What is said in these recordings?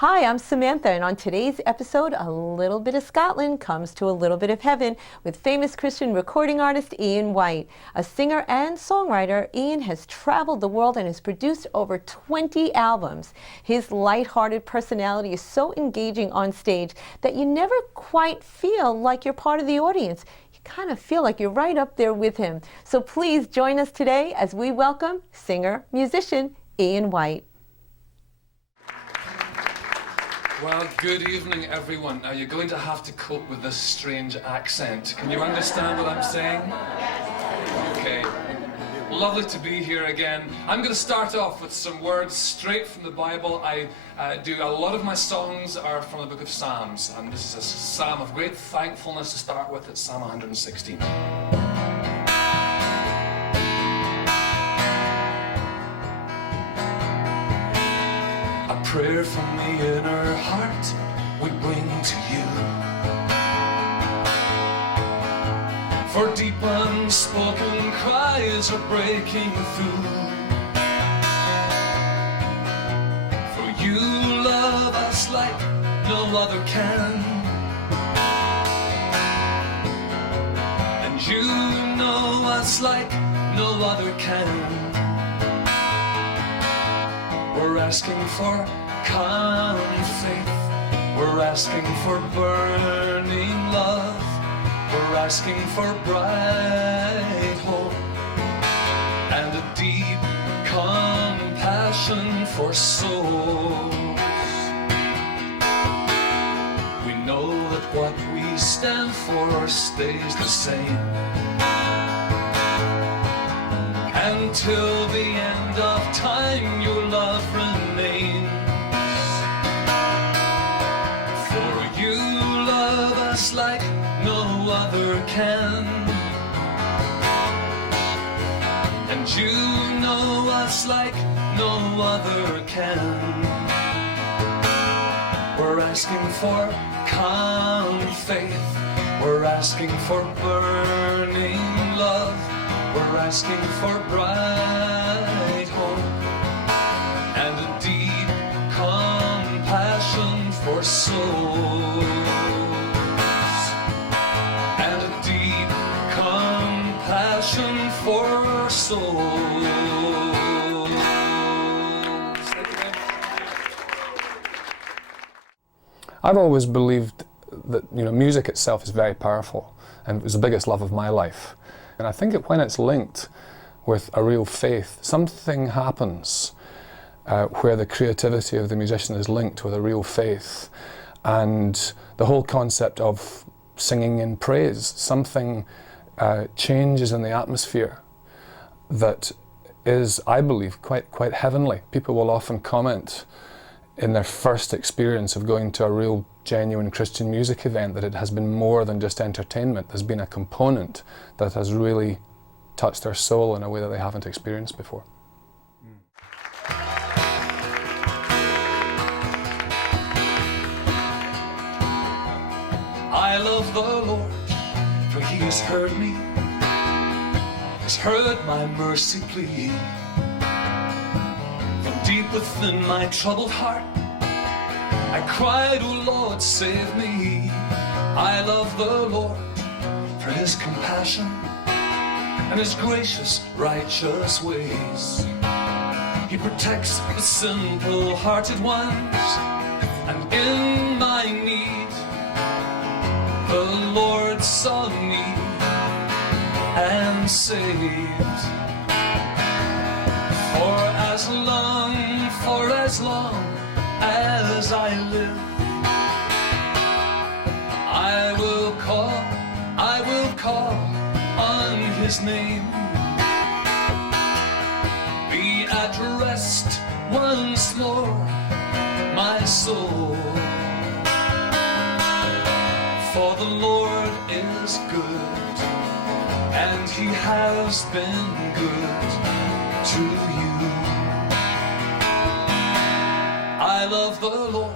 Hi, I'm Samantha, and on today's episode, a little bit of Scotland comes to a little bit of heaven with famous Christian recording artist Ian White. A singer and songwriter, Ian has traveled the world and has produced over 20 albums. His lighthearted personality is so engaging on stage that you never quite feel like you're part of the audience. You kind of feel like you're right up there with him. So please join us today as we welcome singer, musician, Ian White. Well, good evening, everyone. Now, you're going to have to cope with this strange accent. Can you understand what I'm saying? Okay. Lovely to be here again. I'm going to start off with some words straight from the Bible. A lot of my songs are from the book of Psalms, and this is a psalm of great thankfulness to start with. It's Psalm 116. Prayer from the inner heart we bring to you, for deep unspoken cries are breaking through. For you love us like no other can, and you know us like no other can. We're asking for calm faith, we're asking for burning love, we're asking for bright hope, and a deep compassion for souls. We know that what we stand for stays the same until the end of time. Your love remains, for you love us like no other can, and you know us like no other can. We're asking for calm faith, we're asking for burning love, we're asking for bright hope, and a deep compassion for souls, and a deep compassion for souls. I've always believed that music itself is very powerful, and it was the biggest love of my life. And I think when it's linked with a real faith, something happens where the creativity of the musician is linked with a real faith. And the whole concept of singing in praise, something changes in the atmosphere that is, I believe, quite heavenly. People will often comment in their first experience of going to a real genuine Christian music event that it has been more than just entertainment. There's been a component that has really touched their soul in a way that they haven't experienced before. I love the Lord, for He has heard me, has heard my mercy plea. From deep within my troubled heart, I cried, "O Lord, save me." I love the Lord for His compassion and His gracious, righteous ways. He protects the simple-hearted ones, and in my need, the Lord saw me and saved. For as long as I live, I will call on His name. Be at rest once more, my soul, for the Lord is good, and He has been good to you. I love the Lord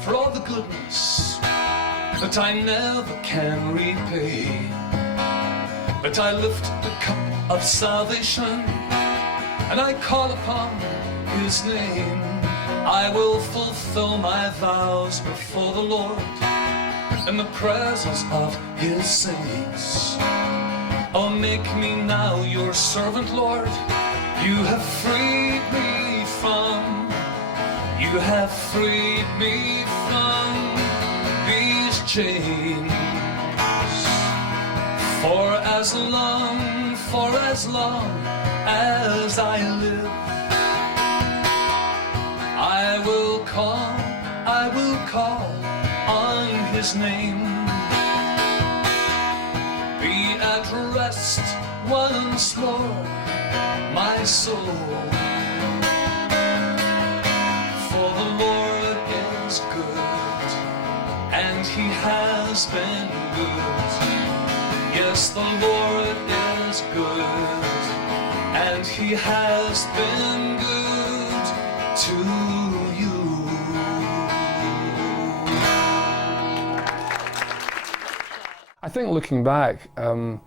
for all the goodness that I never can repay, but I lift the cup of salvation and I call upon His name. I will fulfill my vows before the Lord in the presence of His saints. Oh, make me now your servant, Lord. You have freed me from these chains. For as long as I live, I will call on His name. Be at rest once more, my soul. For the Lord is good, and He has been good. Yes, the Lord is good, and He has been good to you. I think looking back, I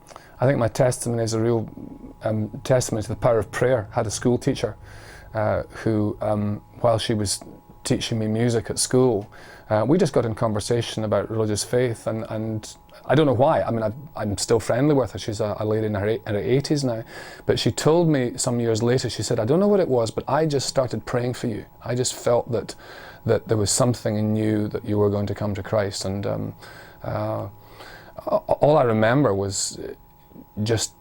think my testimony is a real testimony to the power of prayer. I had a school teacher who, while she was teaching me music at school, we just got in conversation about religious faith, and I don't know why. I mean, I'm still friendly with her. She's a lady in her 80s now. But she told me some years later, she said, I don't know what it was, but I just started praying for you. I just felt that there was something in you, that you were going to come to Christ. And all I remember was just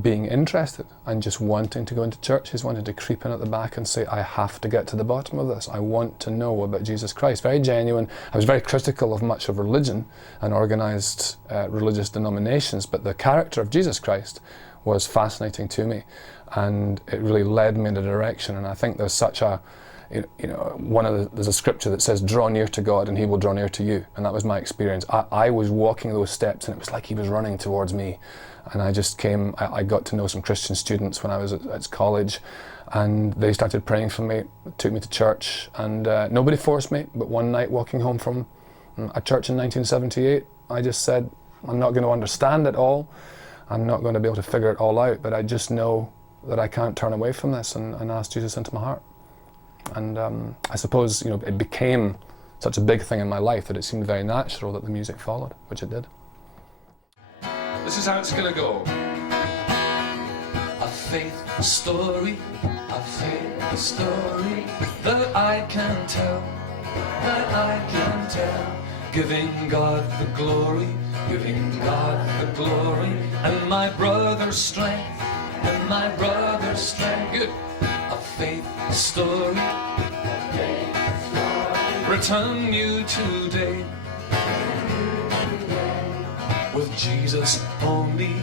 being interested and just wanting to go into churches, wanting to creep in at the back and say, I have to get to the bottom of this. I want to know about Jesus Christ. Very genuine. I was very critical of much of religion and organised religious denominations, but the character of Jesus Christ was fascinating to me, and it really led me in a direction. And I think there's such a, there's a scripture that says, draw near to God and He will draw near to you. And that was my experience. I was walking those steps and it was like He was running towards me. And I just came, I got to know some Christian students when I was at college, and they started praying for me, took me to church, and nobody forced me, but one night walking home from a church in 1978, I just said, I'm not going to understand it all, I'm not going to be able to figure it all out, but I just know that I can't turn away from this, and ask Jesus into my heart. And I suppose, it became such a big thing in my life that it seemed very natural that the music followed, which it did. This is how it's gonna go. A faith story that I can tell, giving God the glory, and my brother's strength, Good. A faith story, return you today. With Jesus only,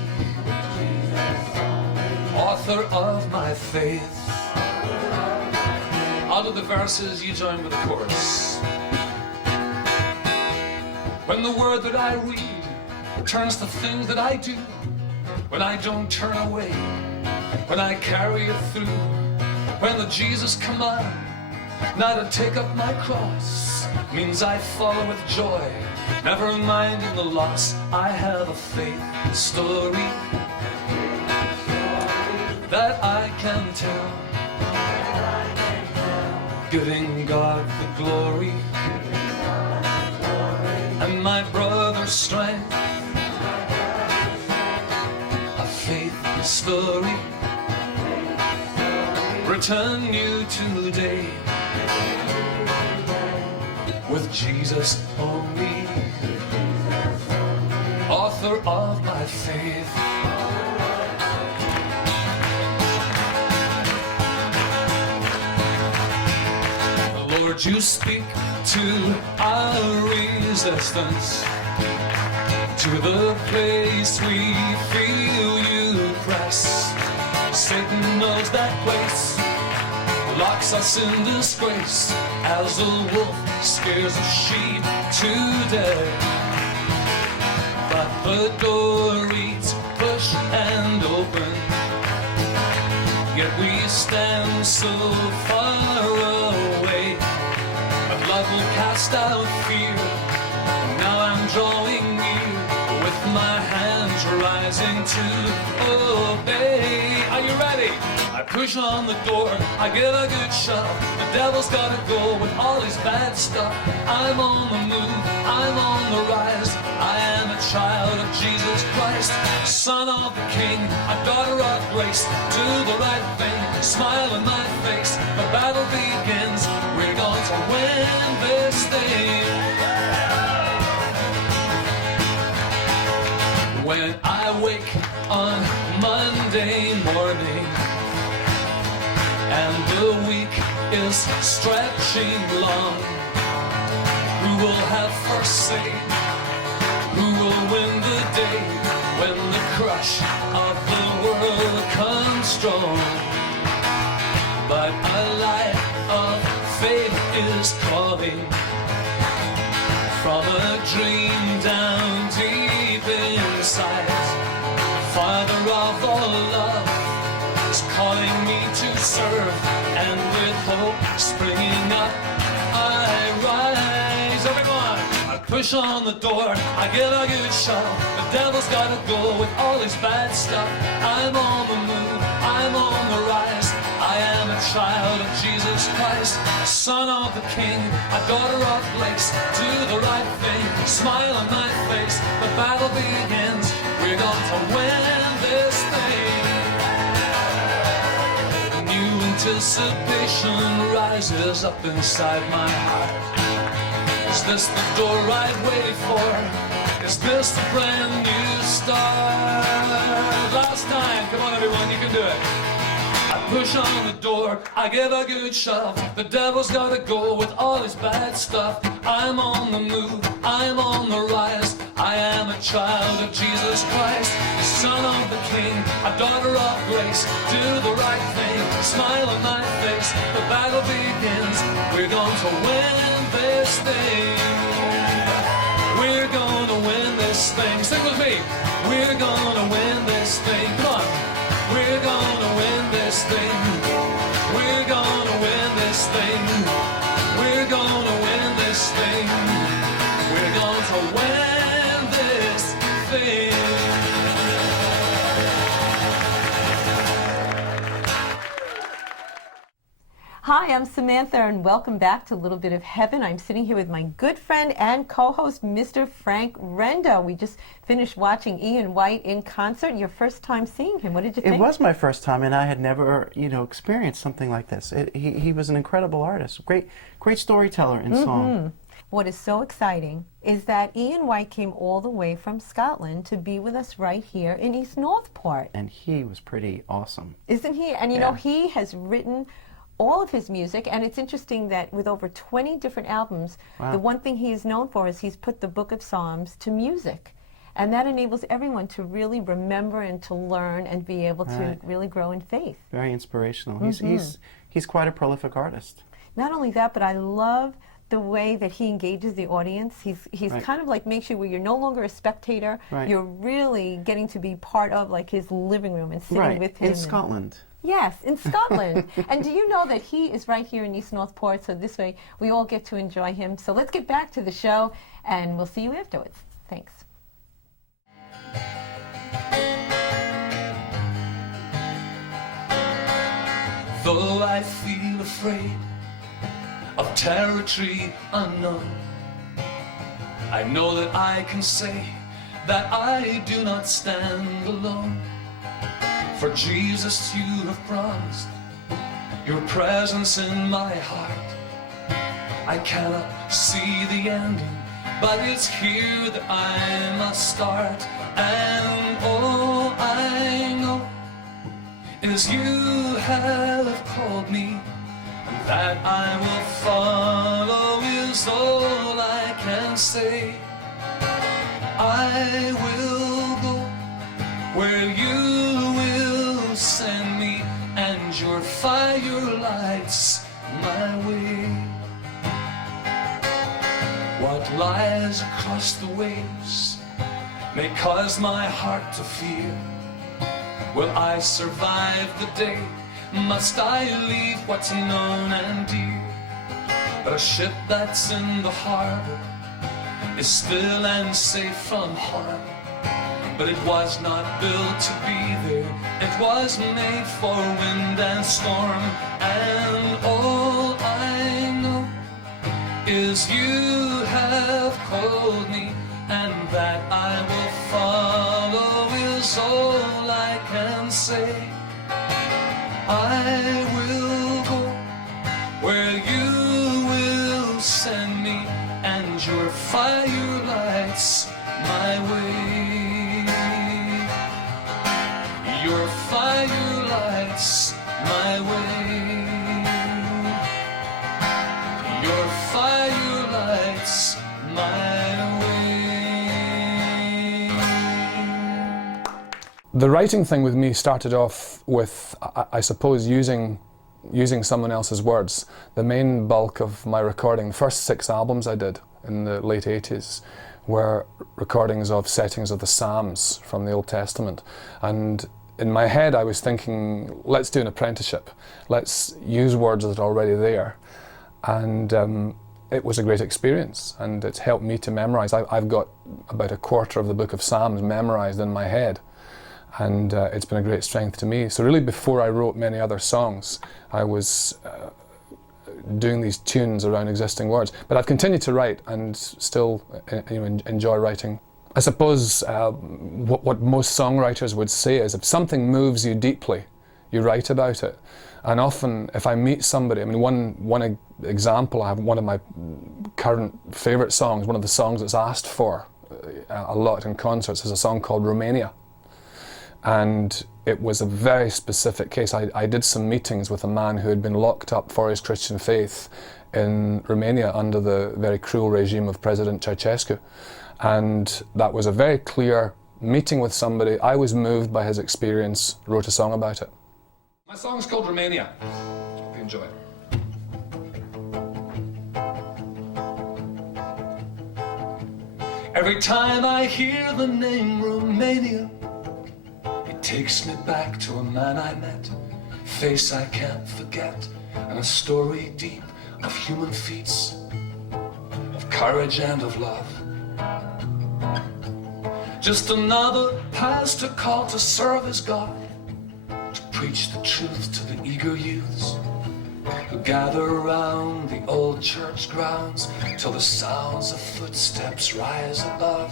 author of my faith. Out of the verses, you join with the chorus. When the word that I read turns to things that I do, when I don't turn away, when I carry it through, when the Jesus command, now to take up my cross, means I follow with joy. Never minding the loss, I have a faith story that I can tell, giving God the glory and my brother's strength. A faith story, return you today. With Jesus only, author of my faith. Lord, you speak to our resistance, to the place we feel you press. Satan knows that place, locks us in disgrace, as a wolf scares a sheep to death. But the door reads push and open, yet we stand so far away. But love will cast out fear, and now I'm drawing near, with my hands rising to obey. Are you ready? I push on the door, I give a good shove. The devil's gotta go with all his bad stuff. I'm on the move, I'm on the rise. I am a child of Jesus Christ, son of the King, a daughter of grace. Do the right thing, smile in my face. The battle begins, we're going to win this thing. When I wake on Monday morning and the week is stretching long, who will have first say? Who will win the day when the crush of the world comes strong? But a light of faith is calling from a dream down deep inside. Father of all love is calling me to serve, and with hope springing up, I rise. Everyone, I push on the door, I give a good shove. The devil's gotta go with all his bad stuff. I'm on the move, I'm on the rise. I am a child of Jesus Christ, son of the King, a daughter of grace. Do the right thing, smile on my face. The battle begins, we're going to win this thing. New anticipation rises up inside my heart. Is this the door I've waited for? Is this the brand new start? Last time, come on everyone, you can do it. I push on the door, I give a good shove. The devil's gotta go with all his bad stuff. I'm on the move, I'm on the rise. I am a child of Jesus Christ, son of the King, a daughter of grace. Do the right thing, smile on my face. The battle begins, we're going to win this thing. We're gonna win this thing. Sing with me. We're gonna win this thing. Come on. We're gonna win this thing. We're gonna win this thing. We're gonna win this thing. We're going to win this thing. Hi, I'm Samantha, and welcome back to A Little Bit of Heaven. I'm sitting here with my good friend and co-host, Mr. Frank Renda. We just finished watching Ian White in concert. Your first time seeing him. What did you think? It was my first time, and I had never, experienced something like this. He was an incredible artist, great storyteller in song. What is so exciting is that Ian White came all the way from Scotland to be with us right here in East Northport. And he was pretty awesome. Isn't he? And you know, he has written all of his music, and it's interesting that with over 20 different albums, the one thing he is known for is he's put the Book of Psalms to music. And that enables everyone to really remember and to learn and be able to really grow in faith. Very inspirational. He's quite a prolific artist. Not only that, but I love the way that he engages the audience. He's kind of like makes you where you're no longer a spectator. You're really getting to be part of like his living room and sitting with him. In Scotland. Yes, in Scotland. And do you know that he is right here in East Northport, so this way we all get to enjoy him. So let's get back to the show, and we'll see you afterwards. Thanks. Though I feel afraid of territory unknown, I know that I can say that I do not stand alone. For Jesus, you have promised your presence in my heart. I cannot see the ending, but it's here that I must start. And all I know is you have called me, and that I will follow is all I can say. I will go where you will send me, and your fire lights my way. What lies across the waves may cause my heart to fear. Will I survive the day? Must I leave what's known and dear? But a ship that's in the harbor is still and safe from harm. but it was not built to be there. It was made for wind and storm, and all I know is you have called me, and that I will follow is all I can say. I will go where you will send me, and your fire lights my way. Your fire lights my way. Your fire lights my way. The writing thing with me started off with, I suppose, using someone else's words. The main bulk of my recording, the first 6 albums I did in the late 80s, were recordings of settings of the Psalms from the Old Testament. And in my head I was thinking, let's do an apprenticeship. Let's use words that are already there. And it was a great experience, and it's helped me to memorize. I've got about a quarter of the book of Psalms memorized in my head. And it's been a great strength to me. So really, before I wrote many other songs, I was doing these tunes around existing words. But I've continued to write and still enjoy writing. I suppose what most songwriters would say is, if something moves you deeply, you write about it. And often, if I meet somebody, I mean, one example, I have one of my current favourite songs, one of the songs that's asked for a lot in concerts, is a song called Romania. And it was a very specific case. I did some meetings with a man who had been locked up for his Christian faith in Romania under the very cruel regime of President Ceausescu. And that was a very clear meeting with somebody. I was moved by his experience, wrote a song about it. My song's called Romania. Hope you enjoy it. Every time I hear the name Romania, it takes me back to a man I met, face I can't forget, and a story deep of human feats, of courage and of love. Just another pastor called to serve his God, to preach the truth to the eager youths who gather around the old church grounds till the sounds of footsteps rise above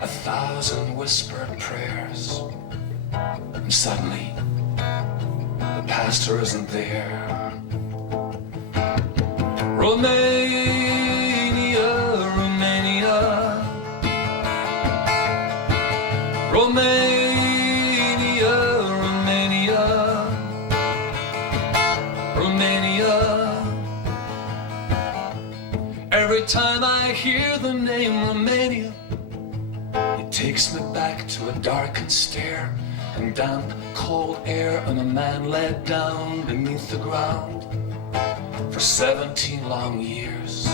1,000 whispered prayers. And suddenly, the pastor isn't there. Romania, Romania, Romania, Romania, Romania. Every time I hear the name Romania, it takes me back to a darkened stair and damp, cold air, and a man led down beneath the ground for 17 long years.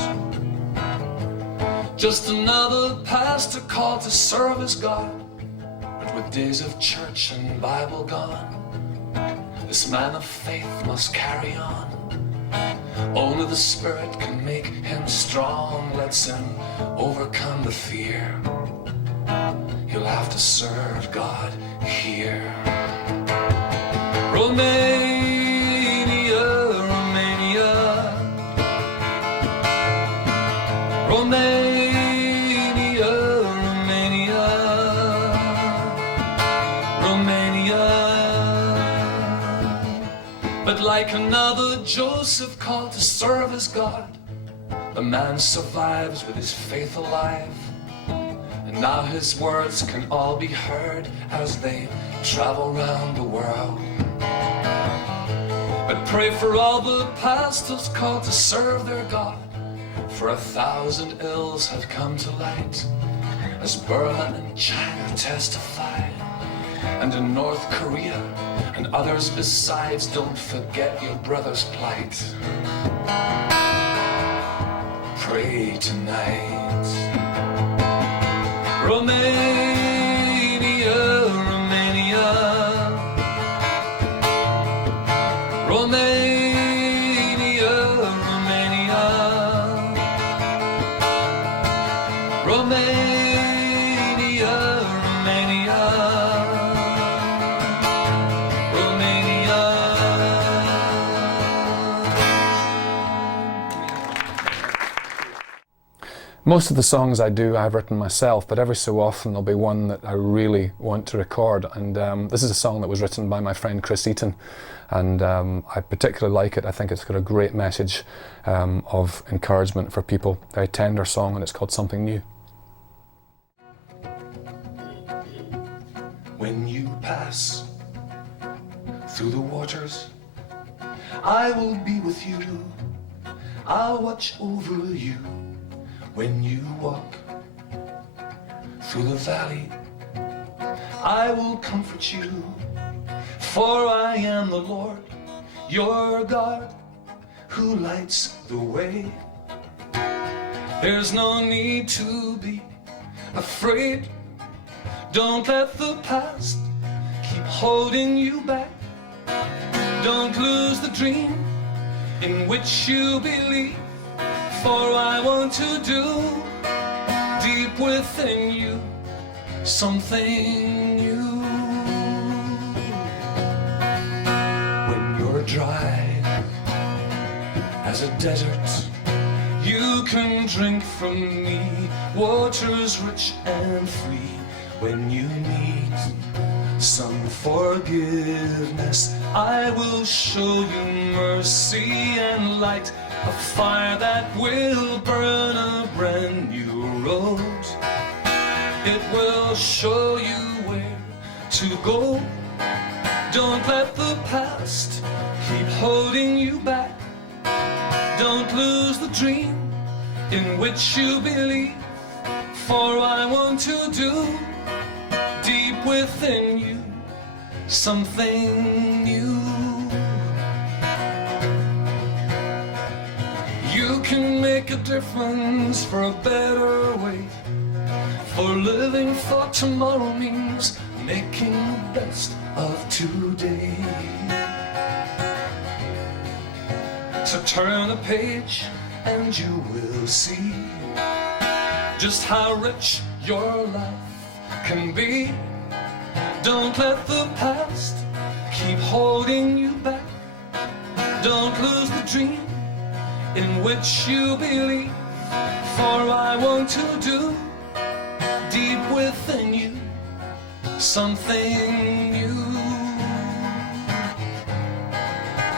Just another pastor called to serve his God, but with days of church and Bible gone, this man of faith must carry on. Only the Spirit can make him strong, lets him overcome the fear. He'll have to serve God here. Romania, Romania, Romania, Romania, Romania. But like another Joseph called to serve his God, the man survives with his faith alive. And now his words can all be heard as they travel round the world. But pray for all the pastors called to serve their God, for 1,000 ills have come to light, as Burma and China testify, and in North Korea and others besides. Don't forget your brother's plight. Pray tonight. Romania, Romania, Romania, Romania, Romania, Romania. Most of the songs I do I've written myself, but every so often there'll be one that I really want to record, and this is a song that was written by my friend Chris Eaton, and I particularly like it. I think it's got a great message of encouragement for people. Very tender song, and it's called Something New. When you pass through the waters, I will be with you. I'll watch over you. When you walk through the valley, I will comfort you. For I am the Lord, your God, who lights the way. There's no need to be afraid. Don't let the past keep holding you back. Don't lose the dream in which you believe. For I want to do deep within you something new. When you're dry as a desert, you can drink from me, waters rich and free. When you need some forgiveness, I will show you mercy and light, a fire that will burn a brand new road. It will show you where to go. Don't let the past keep holding you back. Don't lose the dream in which you believe. For I want to do deep within you something new. You can make a difference for a better way. For living for tomorrow means making the best of today. So turn a page and you will see just how rich your life can be. Don't let the past keep holding you back. Don't lose the dream in which you believe. For I want to do deep within you something new.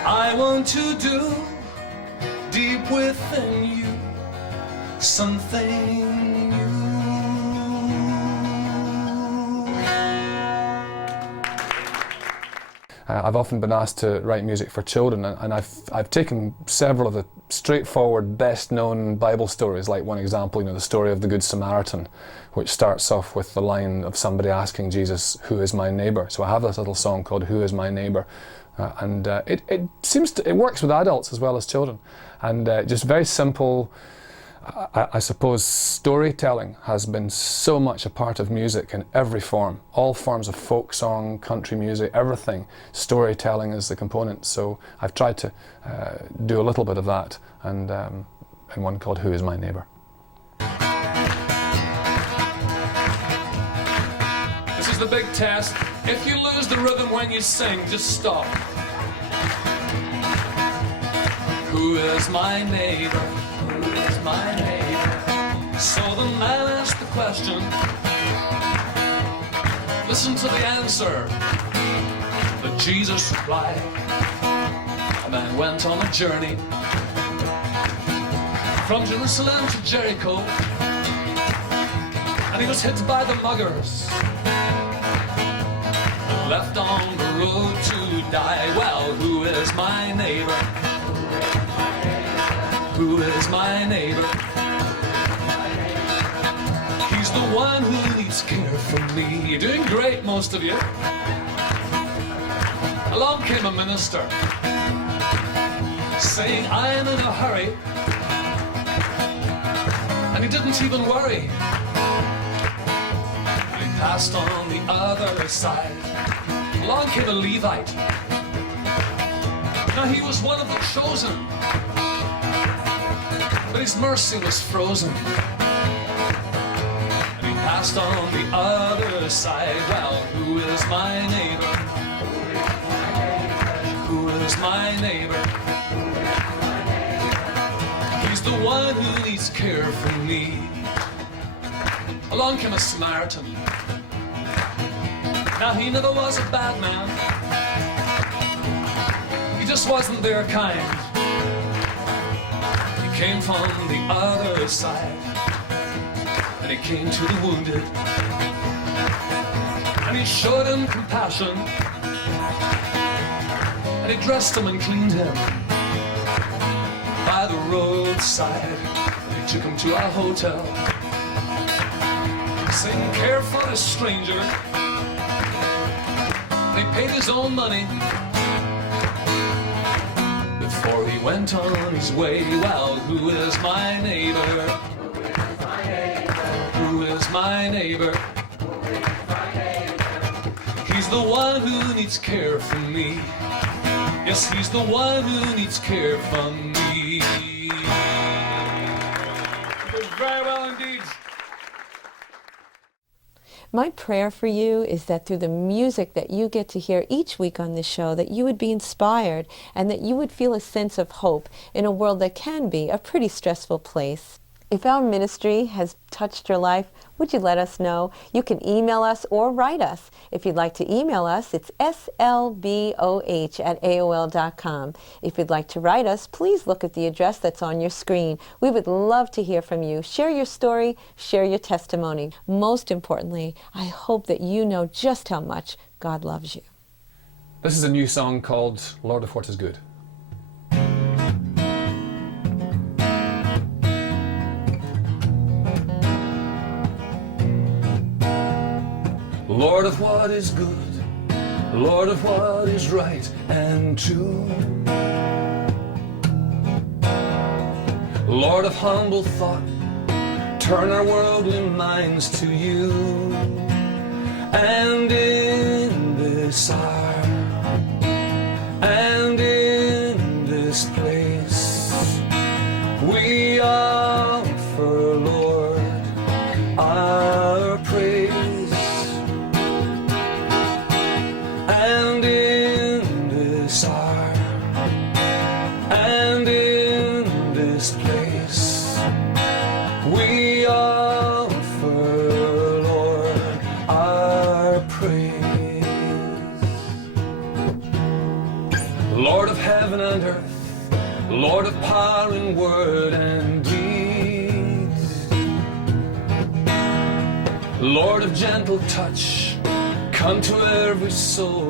I want to do deep within you something new. I've often been asked to write music for children, and I've taken several of the straightforward, best-known Bible stories, like one example, the story of the Good Samaritan, which starts off with the line of somebody asking Jesus, "Who is my neighbour?" So I have this little song called "Who is my neighbour?" It works with adults as well as children, and just very simple. I suppose storytelling has been so much a part of music in every form, all forms of folk song, country music, everything. Storytelling is the component, so I've tried to do a little bit of that, and in one called "Who is my neighbour?" This is the big test. If you lose the rhythm when you sing, just stop. Who is my neighbour? Who is my neighbour? So the man asked the question. Listen to the answer. But Jesus replied. A man went on a journey from Jerusalem to Jericho, and he was hit by the muggers, left on the road to die. Well, who is my neighbor? Who is my neighbor? He's the one who needs care from me. You're doing great, most of you. Along came a minister saying, "I'm in a hurry," and he didn't even worry. He passed on the other side. Along came a Levite. Now he was one of the chosen, but his mercy was frozen. And he passed on the other side. Well, who is my neighbor? Who is my neighbor? He's the the one who needs care from me. Along came a Samaritan. Now he never was a bad man. He just wasn't their kind. He came from the other side, and he came to the wounded, and he showed them compassion, and he dressed him and cleaned him by the roadside, and he took him to our hotel, saying, care for a stranger. And he paid his own money before he went on his way. Well, who is my neighbor? Who is my neighbor? He's the one who needs care from me. Yes, he's the one who needs care from me. Very well indeed. My prayer for you is that through the music that you get to hear each week on this show, that you would be inspired and that you would feel a sense of hope in a world that can be a pretty stressful place. If our ministry has touched your life, would you let us know? You can email us or write us. If you'd like to email us, it's slboh@aol.com. If you'd like to write us, please look at the address that's on your screen. We would love to hear from you. Share your story, share your testimony. Most importantly, I hope that you know just how much God loves you. This is a new song called Lord of What Is Good. Lord of what is good, Lord of what is right and true, Lord of humble thought, turn our worldly minds to you. And in this hour, and in this place, we offer, Lord, our praise. And in this hour, and in this place, we offer, Lord, our praise. Lord of heaven and earth, Lord of power in word and deed, Lord of gentle touch, come to every soul